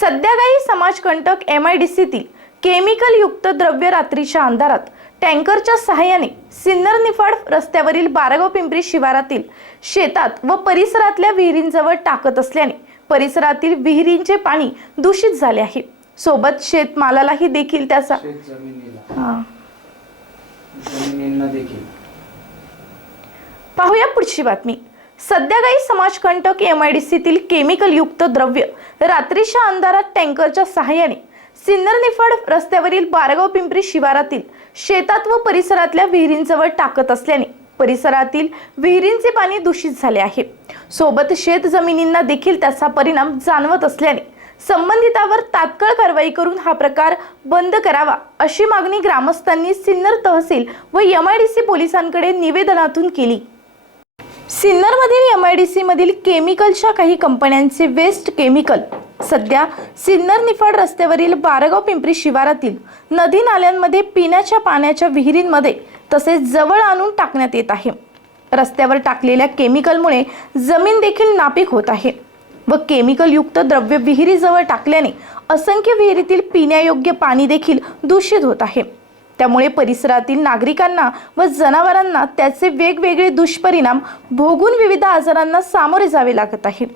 सध्याकाळी समाजकंटक M I D सीतील chemical युक्त द्रव्य रात्रीच्या अंधारात टँकरच्या सहाय्याने सिन्नर निफाड रस्त्यावरील बारागाव पिंपरी शिवारातील शेतात व परिसरातल्या विहिरींजवळ टाकत असल्याने परिसरातील विहिरींचे पाणी दूषित झाले आहे. सोबत शेतमालालाही देखील त्याचा हा. पाहूया पुढची बातमी. सध्या काही समाजकंटक एम आय डी सीतील केमिकल युक्त द्रव्य रात्रीच्या अंधारात टँकरच्या सहाय्याने सिन्नर निफाड रस्त्यावरील बारगाव पिंपरी शिवारातील शेतात व परिसरातल्या विहिरींजवळ टाकत असल्याने परिसरातील विहिरींचे पाणी दूषित झाले आहे. सोबत शेत जमिनींना देखील त्याचा परिणाम जाणवत असल्याने संबंधितावर तात्काळ कारवाई करून हा प्रकार बंद करावा अशी मागणी ग्रामस्थांनी सिन्नर तहसील व एम आय डी सी पोलिसांकडे निवेदनातून केली. सिन्नरमधील एम आय डी सीमधील केमिकलच्या काही कंपन्यांचे वेस्ट केमिकल सध्या सिन्नर निफाड रस्त्यावरील बारगाव पिंपरी शिवारातील नदी नाल्यांमध्ये पिण्याच्या पाण्याच्या विहिरींमध्ये तसेच जवळ आणून टाकण्यात येत आहे. रस्त्यावर टाकलेल्या केमिकलमुळे जमीन देखील नापीक होत आहे व केमिकलयुक्त द्रव्य विहिरीजवळ टाकल्याने असंख्य विहिरीतील पिण्यायोग्य पाणी देखील दूषित होत आहे. त्यामुळे परिसरातील नागरिकांना व जनावरांना त्याचे वेगवेगळे दुष्परिणाम भोगून विविध आजारांना सामोरे जावे लागत आहे.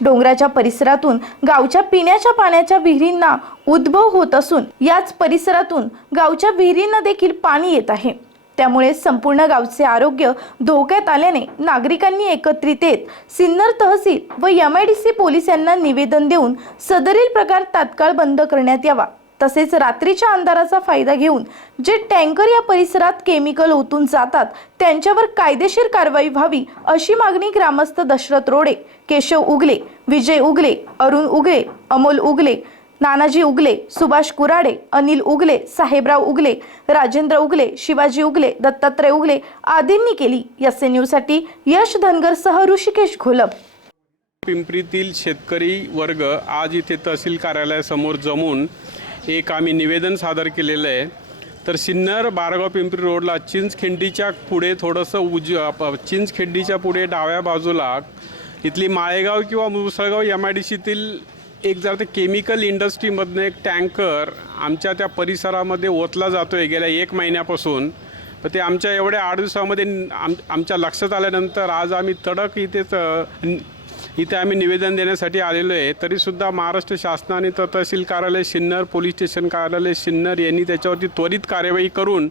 डोंगराच्या परिसरातून गावच्या पिण्याच्या पाण्याच्या विहिरींना उद्भव होत असून याच परिसरातून गावच्या विहिरींना देखील पाणी येत आहे. त्यामुळे संपूर्ण गावचे आरोग्य धोक्यात आल्याने नागरिकांनी एकत्रित येत सिन्नर तहसील व M I D C police यांना निवेदन देऊन सदरील प्रकार तात्काळ बंद करण्यात यावा. तसेच रात्रीच्या अंधाराचा फायदा घेऊन जे टँकर या परिसरात केमिकल ओतून जातात त्यांच्यावर कायदेशीर कारवाई व्हावी अशी मागणी ग्रामस्थ दशरथ रोडे केशव उगले विजय उगले अरुण उगले अमोल उगले नानाजी उगले सुभाष कुराडे अनिल उगले साहेबराव उगले राजेंद्र उगले शिवाजी उगले दत्तात्रय उगले आदींनी केली एस एनसाठी यश धनगरसह ऋषिकेश घोलप पिंपरीतील शेतकरी वर्ग आज इथे तहसील कार्यालयासमोर जमून एक आम्ही निवेदन सादर केलेलं आहे. तर सिन्नर बारगाव पिंपरी रोडला चिंचखिंडीच्या पुढे थोडंसं उज प- चिंचखिंडीच्या पुढे डाव्या बाजूला इथली माळेगाव किंवा मुसळगाव एम आय डी सीतील एक जर ते केमिकल इंडस्ट्रीमधनं एक टँकर आमच्या त्या परिसरामध्ये ओतला जातो आहे गेल्या एक महिन्यापासून. तर ते आमच्या एवढ्या आठ दिवसामध्ये आम आमच्या लक्षात आल्यानंतर आज आम्ही तडक इथेच इथे आम्ही निवेदन देण्यासाठी आलेलो आहे. तरीसुद्धा महाराष्ट्र शासनाने तर तहसील कार्यालय सिन्नर पोलीस स्टेशन कार्यालय सिन्नर यांनी त्याच्यावरती त्वरित कार्यवाही करून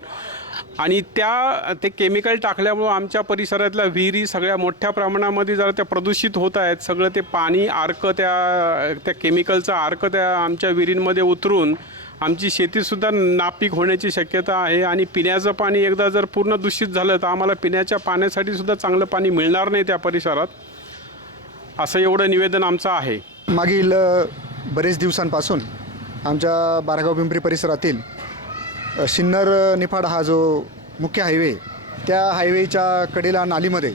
आणि त्या ते केमिकल टाकल्यामुळं आमच्या परिसरातल्या विहिरी सगळ्या मोठ्या प्रमाणामध्ये जरा त्या प्रदूषित होत आहेत. सगळं ते पाणी आर्क त्या त्या केमिकलचं आर्क त्या आमच्या विहिरींमध्ये उतरून आमची शेतीसुद्धा नापीक होण्याची शक्यता आहे आणि पिण्याचं पाणी एकदा जर पूर्ण दूषित झालं तर आम्हाला पिण्याच्या पाण्यासाठी सुद्धा चांगलं पाणी मिळणार नाही त्या परिसरात. असं एवढं निवेदन आमचं आहे. मागील बरेच दिवसांपासून आमच्या बारागाव पिंपरी परिसरातील सिन्नर निफाड हा जो मुख्य हायवे त्या हायवेच्या कडेला नालीमध्ये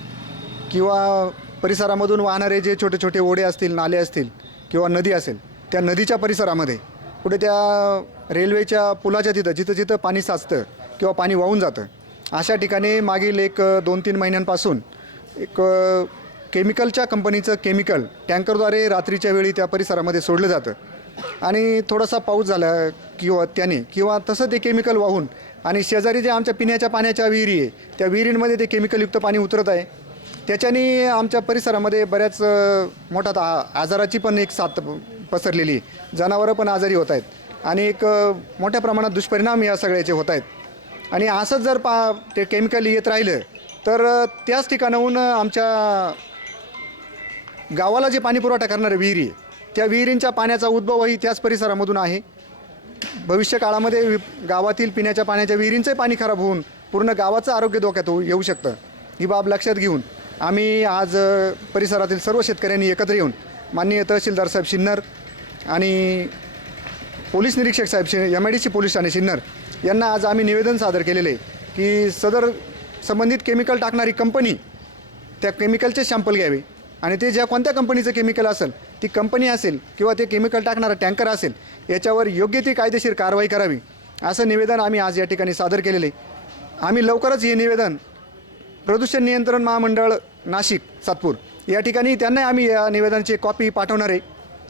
किंवा परिसरामधून वाहणारे जे छोटे छोटे ओढे असतील नाले असतील किंवा नदी असेल त्या नदीच्या परिसरामध्ये कुठे त्या रेल्वेच्या पुलाच्या तिथं जिथं जिथं पाणी साचतं किंवा पाणी वाहून जातं अशा ठिकाणी मागील एक दोन तीन महिन्यांपासून एक केमिकलच्या कंपनीचं केमिकल टँकरद्वारे रात्रीच्या वेळी त्या परिसरामध्ये सोडलं जातं. आणि थोडासा पाऊस झाला किंवा त्याने किंवा तसं ते केमिकल वाहून आणि शेजारी जे आमच्या पिण्याच्या पाण्याच्या विहिरी आहे त्या विहिरींमध्ये ते केमिकलयुक्त पाणी उतरत आहे. त्याच्याने आमच्या परिसरामध्ये बऱ्याच मोठ्या मोठा आ- आजाराची पण एक साथ पसरलेली आहे. जनावरं पण आजारी होत आहेत. आणि एक मोठ्या प्रमाणात दुष्परिणाम या सगळ्याचे होत आहेत. आणि असंच जर पा ते केमिकल येत राहिलं तर त्याच ठिकाणाहून आमच्या गावाला जे पाणी पुरवठा करणारे विहिरी आहे त्या विहिरींच्या पाण्याचा उद्भवही त्याच परिसरामधून आहे. भविष्य काळामध्ये गावातील पिण्याच्या पाण्याच्या विहिरींचंही पाणी खराब होऊन पूर्ण गावाचं आरोग्य धोक्यात होऊ येऊ शकतं. ही बाब लक्षात घेऊन आम्ही आज परिसरातील सर्व शेतकऱ्यांनी एकत्र येऊन माननीय तहसीलदार साहेब सिन्नर आणि पोलीस निरीक्षक साहेब शि M I D C police Thane Sinnar यांना आज आम्ही निवेदन सादर केलेले आहे की सदर संबंधित केमिकल टाकणारी कंपनी त्या केमिकलचे सॅम्पल घ्यावे. आणि ते ज्या कोणत्या कंपनीचं केमिकल असेल ती कंपनी असेल किंवा ते केमिकल टाकणारा टँकर असेल याच्यावर योग्य ती कायदेशीर कारवाई करावी असं निवेदन आम्ही आज या ठिकाणी सादर केलेलं आहे. आम्ही लवकरच हे निवेदन प्रदूषण नियंत्रण महामंडळ नाशिक सातपूर या ठिकाणी त्यांना आम्ही या निवेदनाची कॉपी पाठवणार आहे.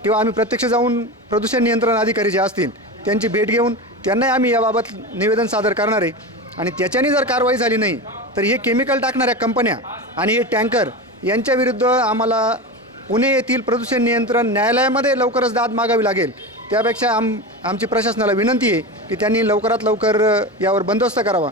किंवा आम्ही प्रत्यक्ष जाऊन प्रदूषण नियंत्रण अधिकारी जे असतील त्यांची भेट घेऊन त्यांनाही आम्ही याबाबत निवेदन सादर करणार आहे. आणि त्याच्याने जर कारवाई झाली नाही तर हे केमिकल टाकणाऱ्या कंपन्या आणि हे टँकर यांच्याविरुद्ध आम्हाला पुणे येथील प्रदूषण नियंत्रण न्यायालयामध्ये लवकरच दाद मागावी लागेल. त्यापेक्षा आम आमची प्रशासनाला विनंती आहे की त्यांनी लवकरात लवकर यावर बंदोबस्त करावा.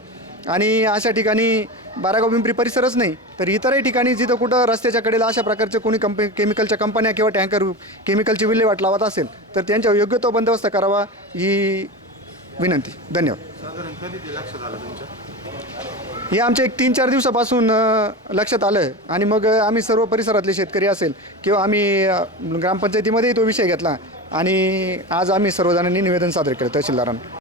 आणि अशा ठिकाणी बारागाव पिंपरी परिसरच नाही तर इतरही ठिकाणी जिथं कुठं रस्त्याच्या कडेला अशा प्रकारचे कोणी कंप केमिकलच्या कंपन्या किंवा टँकर केमिकलची विल्हेवाट लावत असेल तर त्यांच्या योग्य तो बंदोबस्त करावा ही विनंती. धन्यवाद. हे आमच्या एक तीन चार दिवसापासून लक्षात आलं आणि मग आम्ही सर्व परिसरातले शेतकरी असेल किंवा आम्ही ग्रामपंचायतीमध्येही तो विषय घेतला. आणि आज आम्ही सर्वजणांनी निवेदन सादर केलं तहसीलदारांना.